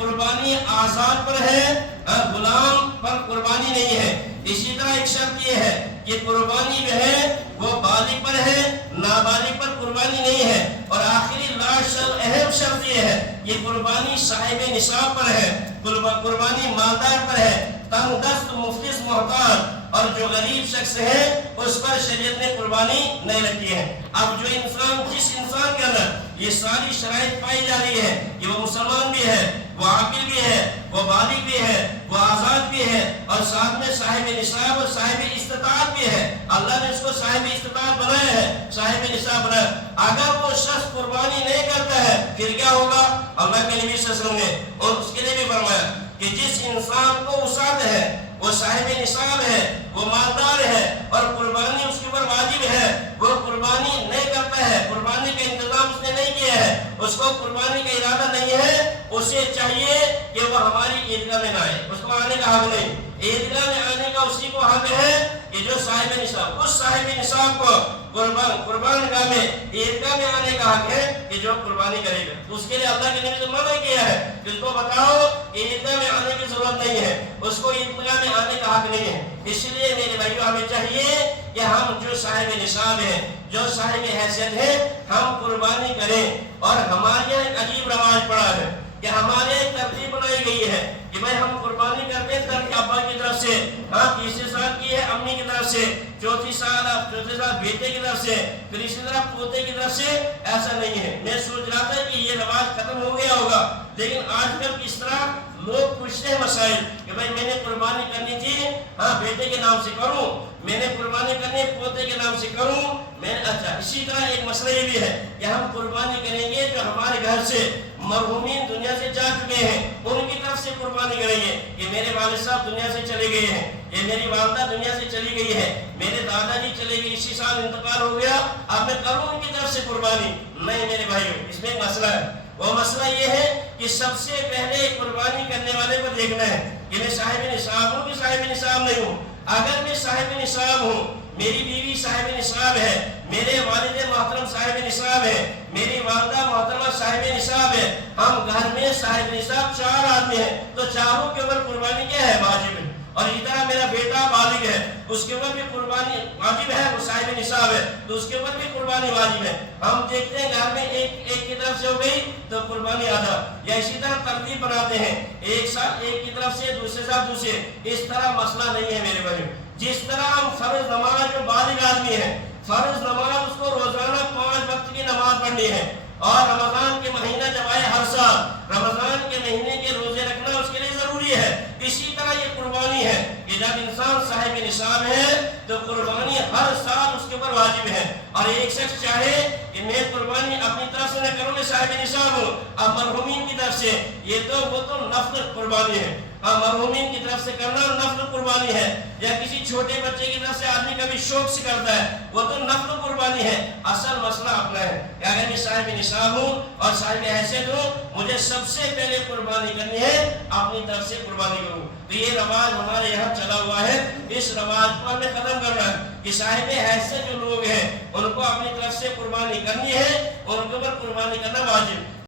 قربانی آزاد پر ہے، غلام پر قربانی نہیں ہے۔ اسی طرح ایک شرط یہ ہے کہ قربانی جو ہے وہ بالغ پر ہے، نابالغ پر قربانی نہیں ہے۔ اور آخری اہم شرط یہ ہے کہ قربانی صاحب نصاب پر ہے، قربانی مالدار پر ہے، تنگ دست مفلس محتاج اور جو غریب شخص ہے اس پر شریعت نے قربانی نہیں رکھی ہے۔ اب جو جس انسان کے اندر یہ ساری شرائط پائی جا رہی ہے کہ وہ مسلمان بھی ہے، وہ عاقل بھی ہے، وہ بالغ بھی ہے، وہ آزاد بھی ہے، اور ساتھ میں صاحب نصاب اور صاحب استطاعت بھی ہے، اللہ نے اس کو صاحب استطاعت بنایا ہے، صاحب نصاب بنایا ہے۔ اگر وہ شخص قربانی نہیں کرتا ہے پھر کیا ہوگا؟ اللہ کے نبی صلی اللہ علیہ وسلم نے اور اس کے لیے بھی فرمایا کہ جس انسان کو وسعت ہے، وہ صاحب نصاب ہے، وہ مالدار ہے اور قربانی اس کے اوپر واجب ہے، وہ قربانی نہیں کرتا ہے، قربانی کا انتظام اس نے نہیں کیا ہے، اس کو قربانی کا ارادہ نہیں ہے، اسے چاہیے کہ وہ ہماری عیدگاہ میں نہ آئے، اس کو آنے کا حق نہیں۔ عیدگاہ میں آنے کا اسی کو حق ہے کہ جو صاحب نصاب، اس صاحب نصاب کو قربان گاہ میں عیدگاہ میں آنے کا حق ہے کہ جو قربانی کرے گا۔ تو اس کے لیے اللہ کے نبی نے منع کیا ہے کہ اس کو بتاؤ عیدگاہ میں آنے کی ضرورت نہیں ہے، اس کو عیدگاہ میں آنے کا حق نہیں ہے۔ اس لیے میرے بھائیو ہمیں چاہیے کہ ہم جو صاحب نصاب ہیں، جو صاحب حیثیت ہے، ہم قربانی کریں۔ اور ہمارے یہاں ایک عجیب رواج پڑا ہے کہ ہمارے ایک ترتیب بنائی گئی ہے کہ بھائی ہم قربانی کرتے ہیں تب ابا کی طرف سے، تیسرے سال کی ہے امی کی طرف سے، چوتھے سال بیٹے کی طرف سے، پھر اسی طرح پوتے کی طرف سے۔ ایسا نہیں ہے۔ میں سوچ رہا تھا کہ یہ رواج ختم ہو گیا ہوگا، لیکن آج کل کس طرح لوگ پوچھتے ہیں مسائل کہ بھائی میں نے قربانی کرنی تھی، بیٹے کے نام سے کروں، میں نے قربانی کرنی ہے پوتے کے نام سے کروں، میں نے اچھا۔ اسی طرح ایک مسئلہ یہ بھی ہے کہ ہم قربانی کریں گے جو ہمارے گھر سے مرحومین دنیا سے جا چکے ہیں ان کی طرف سے قربانی کریں گے کہ میرے والد صاحب دنیا سے چلے گئے ہیں، یہ میری والدہ دنیا سے چلی گئی ہے، میرے دادا جی چلے گئے، اسی سال انتقال ہو گیا، اب میں کروں ان کی طرف سے قربانی؟ نہیں میرے بھائیو، اس میں ایک مسئلہ ہے۔ وہ مسئلہ یہ ہے کہ سب سے پہلے قربانی کرنے والے کو دیکھنا ہے کہ میں صاحب نصاب ہوں کہ صاحب نصاب نہیں ہوں۔ اگر میں صاحب نصاب ہوں، میری بیوی صاحب نصاب ہے، میرے والد محترم صاحب نصاب ہے، میری والدہ محترمہ صاحب نصاب ہے، ہم گھر میں صاحب نصاب 4 آدمی ہیں، تو چاروں کے اوپر قربانی کیا ہے؟ واجب ہے۔ اور اسی طرح میرا بیٹا بالغ ہے، اس کے اوپر بھی قربانی واجب ہے، وہ صاحب نصاب ہے تو اس کے اوپر بھی قربانی واجب ہے۔ ہم دیکھتے ہیں گھر میں ایک کی طرف سے ہو گئی تو قربانی آدھا، یا اسی طرح ترتیب بناتے ہیں، ایک ساتھ ایک کی طرف سے دوسرے ساتھ دوسرے۔ اس طرح مسئلہ نہیں ہے میرے بھائی۔ جس طرح ہم فرض نماز جو بالغ آدمی ہے، فرض نماز اس کو روزانہ 5 وقت کی نماز پڑھنی ہے، اور رمضان کے مہینہ جب آئے ہر سال رمضان کے مہینے کے روزے رکھنا اس کے لیے ضروری ہے۔ اسی طرح یہ قربانی ہے کہ جب انسان صاحب نصاب ہے تو قربانی ہر سال اس کے اوپر واجب ہے۔ اور ایک شخص چاہے کہ میں قربانی اپنی طرف سے نہ کروں، میں صاحب نصاب ہوں، اب مرحومین کی طرف سے، وہ تو نفل قربانی ہے۔ مرحومین کی طرف سے کرنا نفل قربانی ہے، یا کسی چھوٹے بچے کی طرف سے آدمی کبھی شوق سے کرتا ہے، وہ تو نفل قربانی ہے۔ اصل مسئلہ اپنا ہے کہ اگر میں صاحب نصاب ہوں اور صاحب حیثیت ہوں، مجھے سب سے پہلے قربانی کرنی ہے، اپنی طرف سے قربانی کروں۔ تو یہ رواج ہمارے یہاں چلا ہوا ہے، اس رواج کو ہمیں ختم کرنا ہے کہ صاحب حیثیت جو لوگ ہیں ان کو اپنی طرف سے قربانی کرنی ہے، ان کے اوپر قربانی کرنا واجب۔